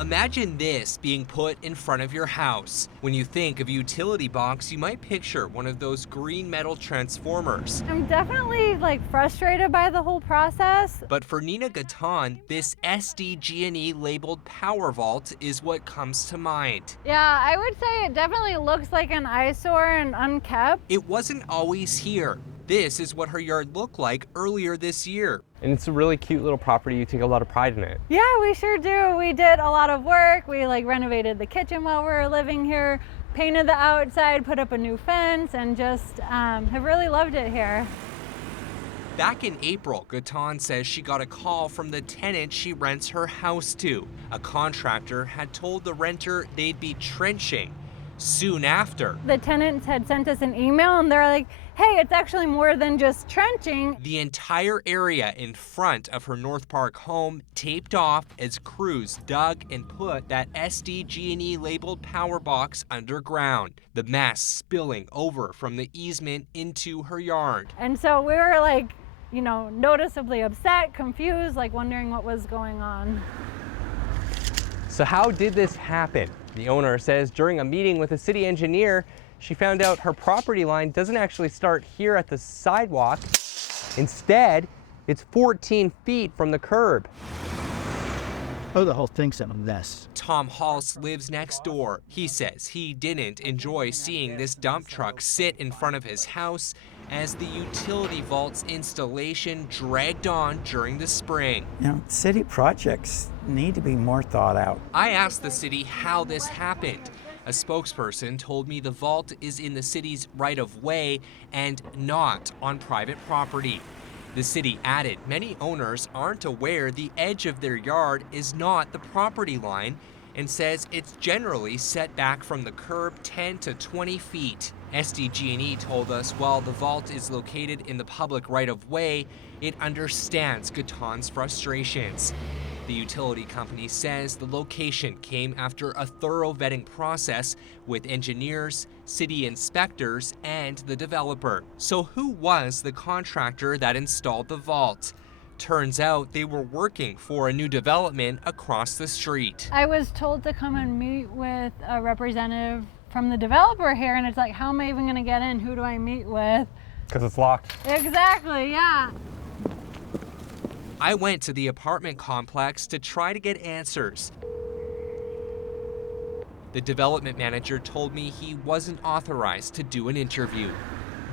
Imagine this being put in front of your house. When you think of a utility box, you might picture one of those green metal transformers. I'm definitely frustrated by the whole process. But for Nina Ghatan, this SDG&E-labeled power vault is what comes to mind. Yeah, I would say it definitely looks like an eyesore and unkept. It wasn't always here. This is what her yard looked like earlier this year. And it's a really cute little property. You take a lot of pride in it. Yeah, we sure do. We did a lot of work. We renovated the kitchen while we were living here, painted the outside, put up a new fence, and just have really loved it here. Back in April, Ghatan says she got a call from the tenant she rents her house to. A contractor had told the renter they'd be trenching. Soon after, the tenants had sent us an email and they're like, hey, it's actually more than just trenching. The entire area in front of her North Park home taped off as crews dug and put that SDG&E-labeled power box underground. The mess spilling over from the easement into her yard. And so we were noticeably upset, confused, wondering what was going on. So how did this happen? The owner says during a meeting with a city engineer, she found out her property line doesn't actually start here at the sidewalk. Instead, it's 14 feet from the curb. Oh, the whole thing's a mess. Tom Halse lives next door. He says he didn't enjoy seeing this dump truck sit in front of his house as the utility vault's installation dragged on during the spring. City projects need to be more thought out. I asked the city how this happened. A spokesperson told me the vault is in the city's right-of-way and not on private property. The city added many owners aren't aware the edge of their yard is not the property line and says it's generally set back from the curb 10 to 20 feet. SDG&E told us while the vault is located in the public right-of-way, it understands Ghatan's frustrations. The utility company says the location came after a thorough vetting process with engineers, city inspectors, and the developer. So who was the contractor that installed the vault? Turns out they were working for a new development across the street. I was told to come and meet with a representative from the developer here, and it's like, how am I even going to get in? Who do I meet with? Because it's locked. Exactly, yeah. I went to the apartment complex to try to get answers. The development manager told me he wasn't authorized to do an interview.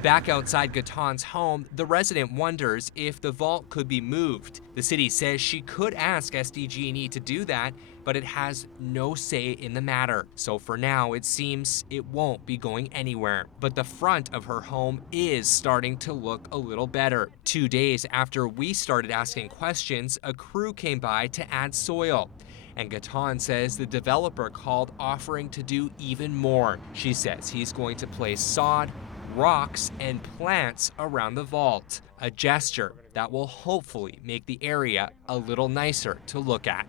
Back outside Ghatan's home, the resident wonders if the vault could be moved. The city says she could ask SDG&E to do that, but it has no say in the matter. So for now, it seems it won't be going anywhere. But the front of her home is starting to look a little better. 2 days after we started asking questions, a crew came by to add soil. And Ghatan says the developer called offering to do even more. She says he's going to place sod, rocks, and plants around the vault, a gesture that will hopefully make the area a little nicer to look at.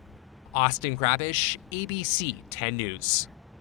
Austin Grabish, ABC 10 News.